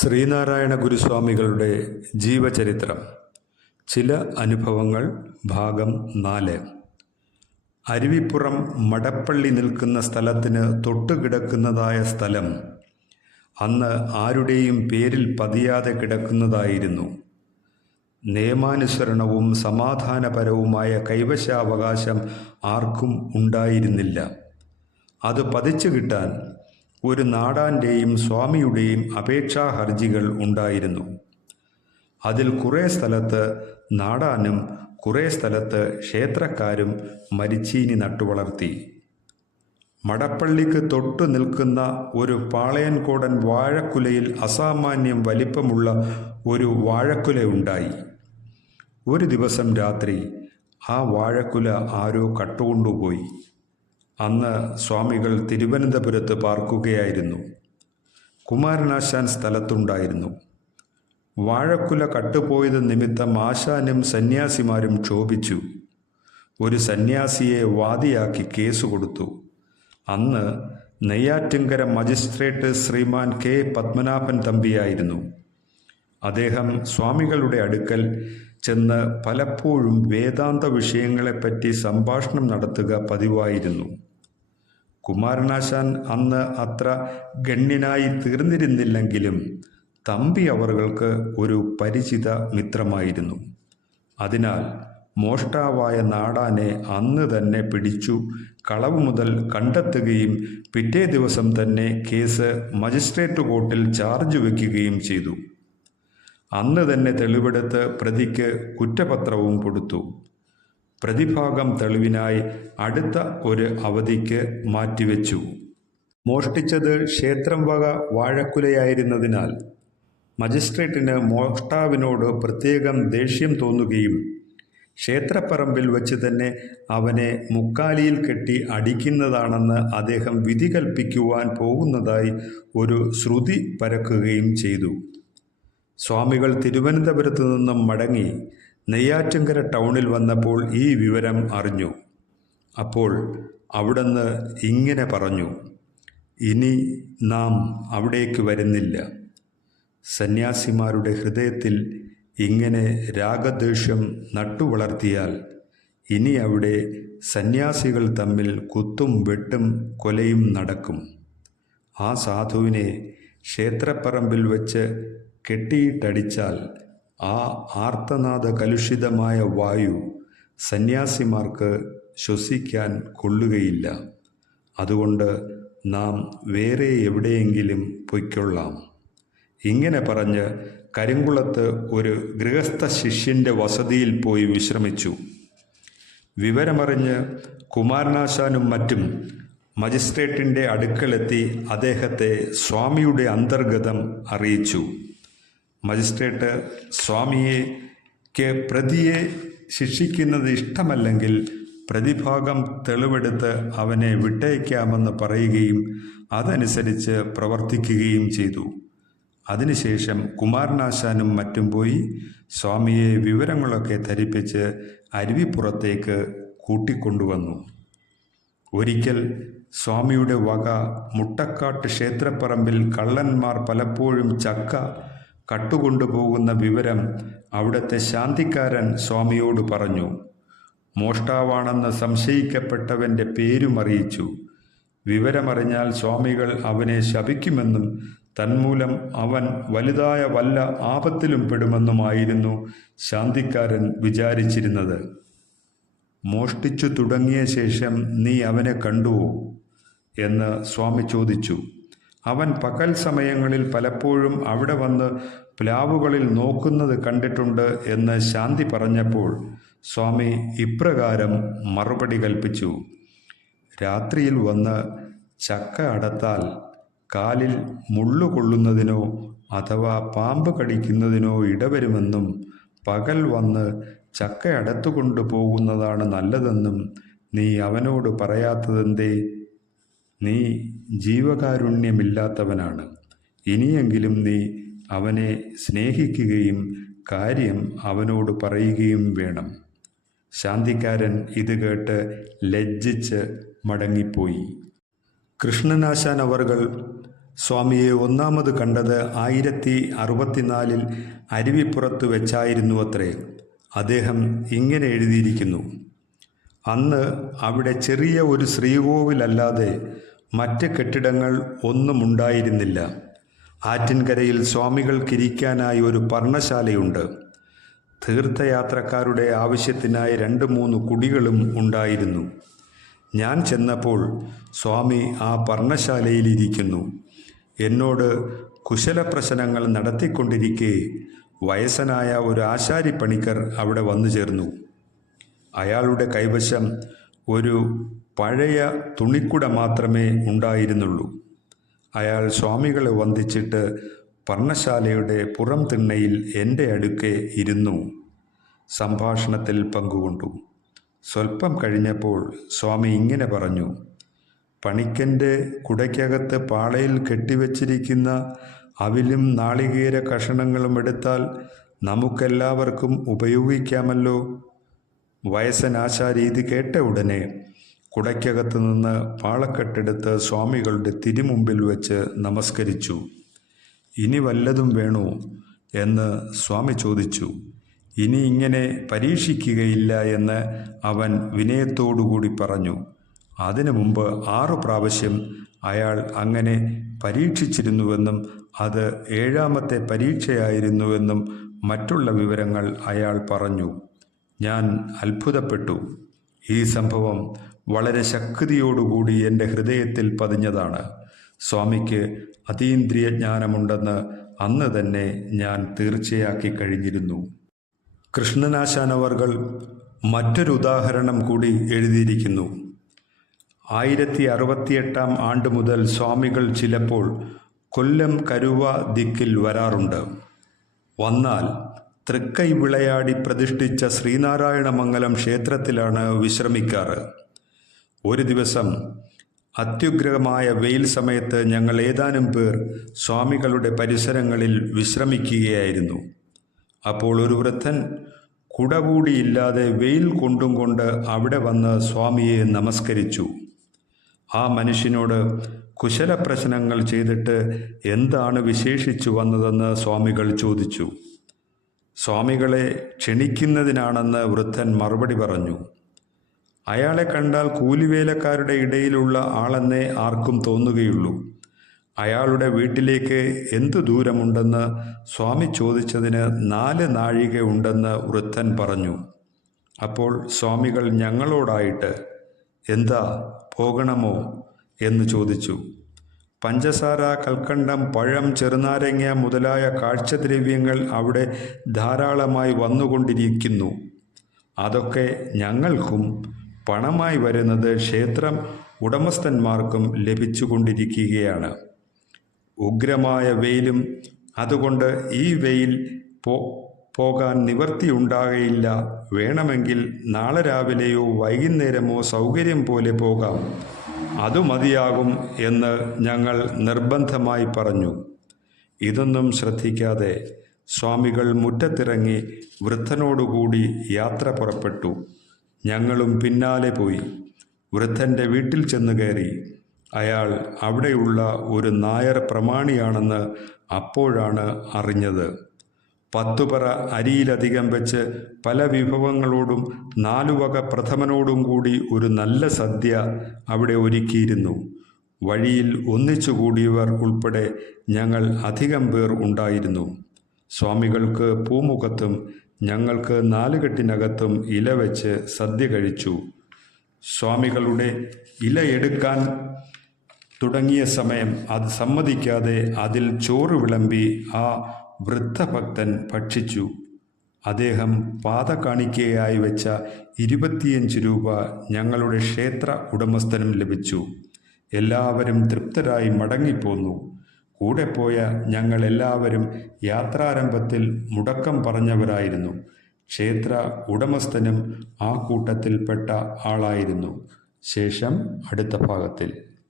ശ്രീനാരായണ ഗുരുസ്വാമികളുടെ ജീവചരിത്രം. ചില അനുഭവങ്ങൾ ഭാഗം നാല്. അരുവിപ്പുറം മടപ്പള്ളി നിൽക്കുന്ന സ്ഥലത്തിന് തൊട്ടുകിടക്കുന്നതായ സ്ഥലം. അന്ന് ആരുടെയും പേരിൽ പതിയാതെ കിടക്കുന്നതായിരുന്നു. നിയമാനുസരണവും സമാധാനപരവുമായ കൈവശാവകാശം ആർക്കും ഉണ്ടായിരുന്നില്ല. അത് പതിച്ചു കിട്ടാൻ ഒരു നാടാന്റെയും സ്വാമിയുടെയും അപേക്ഷാ ഹർജികൾ ഉണ്ടായിരുന്നു. അതിൽ കുറേ സ്ഥലത്ത് നാടാനും കുറേ സ്ഥലത്ത് ക്ഷേത്രക്കാരും മരിച്ചീനി നട്ടുവളർത്തി. മടപ്പള്ളിക്ക് തൊട്ടു നിൽക്കുന്ന ഒരു പാളയൻകോടൻ വാഴക്കുലയിൽ അസാമാന്യം വലിപ്പമുള്ള ഒരു വാഴക്കുല ഉണ്ടായി. ഒരു ദിവസം രാത്രി ആ വാഴക്കുല ആരോ കട്ടുകൊണ്ടുപോയി. അന്ന് സ്വാമികൾ തിരുവനന്തപുരത്ത് പാർക്കുകയായിരുന്നു. കുമാരനാശാൻ സ്ഥലത്തുണ്ടായിരുന്നു. വാഴക്കുല കട്ടുപോയത് നിമിത്തം ആശാനും സന്യാസിമാരും ക്ഷോഭിച്ചു. ഒരു സന്യാസിയെ വാദിയാക്കി കേസ് കൊടുത്തു. അന്ന് നെയ്യാറ്റിങ്കര മജിസ്ട്രേറ്റ് ശ്രീമാൻ കെ. പത്മനാഭൻ തമ്പിയായിരുന്നു. അദ്ദേഹം സ്വാമികളുടെ അടുക്കൽ ചെന്ന് പലപ്പോഴും വേദാന്ത വിഷയങ്ങളെപ്പറ്റി സംഭാഷണം നടത്തുക പതിവായിരുന്നു. കുമാരനാശാൻ അന്ന് അത്ര ഗണ്യനായി തീർന്നിരുന്നില്ലെങ്കിലും തമ്പി അവറുകൾക്ക് ഒരു പരിചിത മിത്രമായിരുന്നു. അതിനാൽ മോഷ്ടാവായ നാടാനെ അന്ന് തന്നെ പിടിച്ചു കളവ് മുതൽ കണ്ടെത്തുകയും പിറ്റേ ദിവസം തന്നെ കേസ് മജിസ്ട്രേറ്റ് കോർട്ടിൽ ചാർജ് വയ്ക്കുകയും ചെയ്തു. അന്ന് തന്നെ തെളിവെടുത്ത് പ്രതിക്ക് കുറ്റപത്രവും കൊടുത്തു. പ്രതിഭാഗം തെളിവിനായി അടുത്ത ഒരു അവധിക്ക് മാറ്റിവെച്ചു. മോഷ്ടിച്ചത് ക്ഷേത്രം വക വാഴക്കുലയായിരുന്നതിനാൽ മജിസ്ട്രേറ്റിന് മോഷ്ടാവിനോട് പ്രത്യേകം ദേഷ്യം തോന്നുകയും ക്ഷേത്രപ്പറമ്പിൽ വെച്ച് തന്നെ അവനെ മുക്കാലിയിൽ കെട്ടി അടിക്കുന്നതാണെന്ന് അദ്ദേഹം വിധി കൽപ്പിക്കുവാൻ പോകുന്നതായി ഒരു ശ്രുതി പരക്കുകയും ചെയ്തു. സ്വാമികൾ തിരുവനന്തപുരത്തു നിന്നും മടങ്ങി നെയ്യാറ്റിങ്കര ടൗണിൽ വന്നപ്പോൾ ഈ വിവരം അറിഞ്ഞു. അപ്പോൾ അവിടുന്ന് ഇങ്ങനെ പറഞ്ഞു ഇനി നാം അവിടേക്ക് വരുന്നില്ല. സന്യാസിമാരുടെ ഹൃദയത്തിൽ ഇങ്ങനെ രാഗദ്വേഷം നട്ടുവളർത്തിയാൽ ഇനി അവിടെ സന്യാസികൾ തമ്മിൽ കുത്തും വെട്ടും കൊലയും നടക്കും. ആ സാധുവിനെ ക്ഷേത്രപ്പറമ്പിൽ വച്ച് കെട്ടിയിട്ടടിച്ചാൽ ആ ആർത്തനാദ കലുഷിതമായ വായു സന്യാസിമാർക്ക് ശ്വസിക്കാൻ കൊള്ളുകയില്ല. അതുകൊണ്ട് നാം വേറെ എവിടെയെങ്കിലും പൊയ്ക്കൊള്ളാം. ഇങ്ങനെ പറഞ്ഞ് കരിങ്കുളത്ത് ഒരു ഗൃഹസ്ഥ ശിഷ്യന്റെ വസതിയിൽ പോയി വിശ്രമിച്ചു. വിവരമറിഞ്ഞ് കുമാരനാശാനും മറ്റും മജിസ്ട്രേറ്റിന്റെ അടുക്കലെത്തി അദ്ദേഹത്തെ സ്വാമിയുടെ അന്തർഗതം അറിയിച്ചു. മജിസ്ട്രേറ്റ് സ്വാമിയെ പ്രതിയെ ശിക്ഷിക്കുന്നത് ഇഷ്ടമല്ലെങ്കിൽ പ്രതിഭാഗം തെളിവെടുത്ത് അവനെ വിട്ടയക്കാമെന്ന് പറയുകയും അതനുസരിച്ച് പ്രവർത്തിക്കുകയും ചെയ്തു. അതിനുശേഷം കുമാരനാശാനും മറ്റും പോയി സ്വാമിയെ വിവരങ്ങളൊക്കെ ധരിപ്പിച്ച് അരുവിപ്പുറത്തേക്ക് കൂട്ടിക്കൊണ്ടുവന്നു. ഒരിക്കൽ സ്വാമിയുടെ വക മുട്ടക്കാട്ട് ക്ഷേത്രപ്പറമ്പിൽ കള്ളന്മാർ പലപ്പോഴും ചക്ക കട്ടുകൊണ്ടുപോകുന്ന വിവരം അവിടുത്തെ ശാന്തിക്കാരൻ സ്വാമിയോട് പറഞ്ഞു. മോഷ്ടാവാണെന്ന് സംശയിക്കപ്പെട്ടവന്റെ പേരും അറിയിച്ചു. വിവരമറിഞ്ഞാൽ സ്വാമികൾ അവനെ ശപിക്കുമെന്നും തന്മൂലം അവൻ വലുതായ വല്ല ആപത്തിലും പെടുമെന്നുമായിരുന്നു ശാന്തിക്കാരൻ വിചാരിച്ചിരുന്നത്. മോഷ്ടിച്ചു തുടങ്ങിയ ശേഷം നീ അവനെ കണ്ടുവോ? എന്ന് സ്വാമി ചോദിച്ചു. അവൻ പകൽ സമയങ്ങളിൽ പലപ്പോഴും അവിടെ വന്ന് പ്ലാവുകളിൽ നോക്കുന്നത് കണ്ടിട്ടുണ്ട് എന്ന് ശാന്തി പറഞ്ഞപ്പോൾ സ്വാമി ഇപ്രകാരം മറുപടി കൽപ്പിച്ചു. രാത്രിയിൽ വന്ന് ചക്ക അടത്താൽ കാലിൽ മുള്ളുകൊള്ളുന്നതിനോ അഥവാ പാമ്പ് കടിക്കുന്നതിനോ ഇടവരുമെന്നും പകൽ വന്ന് ചക്ക അടത്തുകൊണ്ടു പോകുന്നതാണ് നല്ലതെന്നും നീ അവനോട് പറയാത്തതെന്തേ? നീ ജീവകാരുണ്യമില്ലാത്തവനാണ്. ഇനിയെങ്കിലും നീ അവനെ സ്നേഹിക്കുകയും കാര്യം അവനോട് പറയുകയും വേണം. ശാന്തിക്കാരൻ ഇത് കേട്ട് ലജ്ജിച്ച് മടങ്ങിപ്പോയി. കൃഷ്ണനാശാൻ അവർകൾ സ്വാമിയെ ഒന്നാമത് കണ്ടത് ആയിരത്തി അറുപത്തിനാലിൽ അരുവിപ്പുറത്ത് വെച്ചായിരുന്നു അത്രേ അദ്ദേഹം ഇങ്ങനെ എഴുതിയിരിക്കുന്നു. അന്ന് അവിടെ ചെറിയ ഒരു ശ്രീകോവിലല്ലാതെ മറ്റ് കെട്ടിടങ്ങൾ ഒന്നുമുണ്ടായിരുന്നില്ല. ആറ്റിൻകരയിൽ സ്വാമികൾക്കിരിക്കാനായി ഒരു പർണശാലയുണ്ട്. തീർത്ഥയാത്രക്കാരുടെ ആവശ്യത്തിനായി രണ്ട് മൂന്ന് കുടികളും ഉണ്ടായിരുന്നു. ഞാൻ ചെന്നപ്പോൾ സ്വാമി ആ പർണശാലയിലിരിക്കുന്നു. എന്നോട് കുശലപ്രശ്നങ്ങൾ നടത്തിക്കൊണ്ടിരിക്കെ വയസ്സനായ ഒരു ആശാരി പണിക്കർ അവിടെ വന്നു ചേർന്നു അയാളുടെ കൈവശം ഒരു പഴയ തുണിക്കുട മാത്രമേ ഉണ്ടായിരുന്നുള്ളൂ. അയാൾ സ്വാമികളെ വന്ദിച്ചിട്ട് പർണശാലയുടെ പുറം തിണ്ണയിൽ എന്റെ അടുക്കെ ഇരുന്നു. സംഭാഷണത്തിൽ പങ്കുകൊണ്ടു. സ്വൽപ്പം കഴിഞ്ഞപ്പോൾ സ്വാമി ഇങ്ങനെ പറഞ്ഞു പണിക്കന്റെ കുടയ്ക്കകത്ത് പാളയിൽ കെട്ടിവച്ചിരിക്കുന്ന അവിലും നാളികേര കഷണങ്ങളും എടുത്താൽ നമുക്കെല്ലാവർക്കും ഉപയോഗിക്കാമല്ലോ? വയസ്സനാശാരി ഇത് കേട്ട ഉടനെ കുടയ്ക്കകത്ത് നിന്ന് പാളക്കെട്ടെടുത്ത് സ്വാമികളുടെ തിരുമുമ്പിൽ വെച്ച് നമസ്കരിച്ചു. ഇനി വല്ലതും വേണോ? എന്ന് സ്വാമി ചോദിച്ചു. ഇനി ഇങ്ങനെ പരീക്ഷിക്കുകയില്ല എന്ന് അവൻ വിനയത്തോടുകൂടി പറഞ്ഞു. അതിനു മുമ്പ് ആറു പ്രാവശ്യം അയാൾ അങ്ങനെ പരീക്ഷിച്ചിരുന്നുവെന്നും അത് ഏഴാമത്തെ പരീക്ഷയായിരുന്നുവെന്നും മറ്റുള്ള വിവരങ്ങൾ അയാൾ പറഞ്ഞു. ഞാൻ അത്ഭുതപ്പെട്ടു. ഈ സംഭവം വളരെ ശക്തിയോടുകൂടി എന്റെ ഹൃദയത്തിൽ പതിഞ്ഞതാണ്. സ്വാമിക്ക് അതീന്ദ്രിയ ജ്ഞാനമുണ്ടെന്ന് അന്ന് തന്നെ ഞാൻ തീർച്ചയാക്കി കഴിഞ്ഞിരുന്നു. കൃഷ്ണനാശാനവർകൾ മറ്റൊരു ഉദാഹരണം കൂടി എഴുതിയിരിക്കുന്നു. ആയിരത്തി അറുപത്തിയെട്ടാം ആണ്ട് മുതൽ സ്വാമികൾ ചിലപ്പോൾ കൊല്ലം കരുവ ദിക്കിൽ വരാറുണ്ട്. വന്നാൽ തൃക്കൈ വിളയാടി പ്രതിഷ്ഠിച്ച ശ്രീനാരായണമംഗലം ക്ഷേത്രത്തിലാണ് വിശ്രമിക്കാറ്. ഒരു ദിവസം അത്യുഗ്രഹമായ വെയിൽ സമയത്ത് ഞങ്ങൾ ഏതാനും പേർ സ്വാമികളുടെ പരിസരങ്ങളിൽ വിശ്രമിക്കുകയായിരുന്നു. അപ്പോൾ ഒരു വൃദ്ധൻ കുടകൂടിയില്ലാതെ വെയിൽ കൊണ്ടും കൊണ്ട് അവിടെ വന്ന് സ്വാമിയെ നമസ്കരിച്ചു. ആ മനുഷ്യനോട് കുശല പ്രശ്നങ്ങൾ ചെയ്തിട്ട് എന്താണ് വിശേഷിച്ചു വന്നതെന്ന് സ്വാമികൾ ചോദിച്ചു. സ്വാമികളെ ക്ഷണിക്കുന്നതിനാണെന്ന് വൃദ്ധൻ മറുപടി പറഞ്ഞു. അയാളെ കണ്ടാൽ കൂലിവേലക്കാരുടെ ഇടയിലുള്ള ആളെന്നേ ആർക്കും തോന്നുകയുള്ളൂ. അയാളുടെ വീട്ടിലേക്ക് എന്തു ദൂരമുണ്ടെന്ന് സ്വാമി ചോദിച്ചതിന് നാല് നാഴിക ഉണ്ടെന്ന് വൃദ്ധൻ പറഞ്ഞു. അപ്പോൾ സ്വാമികൾ ഞങ്ങളോടായിട്ട് എന്താ പോകണമോ? എന്ന് ചോദിച്ചു. പഞ്ചസാര കൽക്കണ്ടം പഴം ചെറുനാരങ്ങ മുതലായ കാഴ്ചദ്രവ്യങ്ങൾ അവിടെ ധാരാളമായി വന്നുകൊണ്ടിരിക്കുന്നു. അതൊക്കെ ഞങ്ങൾക്കും പണമായി വരുന്നത് ക്ഷേത്രം ഉടമസ്ഥന്മാർക്കും ലഭിച്ചുകൊണ്ടിരിക്കുകയാണ്. ഉഗ്രമായ വെയിലും അതുകൊണ്ട് ഈ വെയിൽ പോ പോകാൻ നിവർത്തിയുണ്ടാകയില്ല. വേണമെങ്കിൽ നാളെ രാവിലെയോ വൈകുന്നേരമോ സൗകര്യം പോലെ പോകാം. അതു മതിയാകും എന്ന് ഞങ്ങൾ നിർബന്ധമായി പറഞ്ഞു. ഇതൊന്നും ശ്രദ്ധിക്കാതെ സ്വാമികൾ മുറ്റത്തിറങ്ങി വൃദ്ധനോടുകൂടി യാത്ര പുറപ്പെട്ടു. ഞങ്ങളും പിന്നാലെ പോയി. വൃദ്ധന്റെ വീട്ടിൽ ചെന്ന് കയറി. അയാൾ അവിടെയുള്ള ഒരു നായർ പ്രമാണിയാണെന്ന് അപ്പോഴാണ് അറിഞ്ഞത്. പത്തുപറ അരിയിലധികം വെച്ച് പല വിഭവങ്ങളോടും നാലുവക പ്രഥമനോടും കൂടി ഒരു നല്ല സദ്യ അവിടെ ഒരുക്കിയിരുന്നു. വഴിയിൽ ഒന്നിച്ചു കൂടിയവർ ഉൾപ്പെടെ ഞങ്ങൾ അധികം പേർ ഉണ്ടായിരുന്നു. സ്വാമികൾക്ക് പൂമുഖത്തും ഞങ്ങൾക്ക് നാലുകെട്ടിനകത്തും ഇല വെച്ച് സദ്യ കഴിച്ചു. സ്വാമികളുടെ ഇല എടുക്കാൻ തുടങ്ങിയ സമയം അത് സമ്മതിക്കാതെ അതിൽ ചോറ് വിളമ്പി ആ വൃദ്ധഭക്തൻ ഭക്ഷിച്ചു. അദ്ദേഹം പാത കാണിക്കയായി വെച്ച ഇരുപത്തിയഞ്ച് രൂപ ഞങ്ങളുടെ ക്ഷേത്ര ഉടമസ്ഥനും ലഭിച്ചു. എല്ലാവരും തൃപ്തരായി മടങ്ങിപ്പോന്നു. കൂടെ പോയ ഞങ്ങളെല്ലാവരും യാത്രാരംഭത്തിൽ മുടക്കം പറഞ്ഞവരായിരുന്നു. ക്ഷേത്ര ഉടമസ്ഥനും ആ കൂട്ടത്തിൽപ്പെട്ട ആളായിരുന്നു. ശേഷം അടുത്ത ഭാഗത്തിൽ.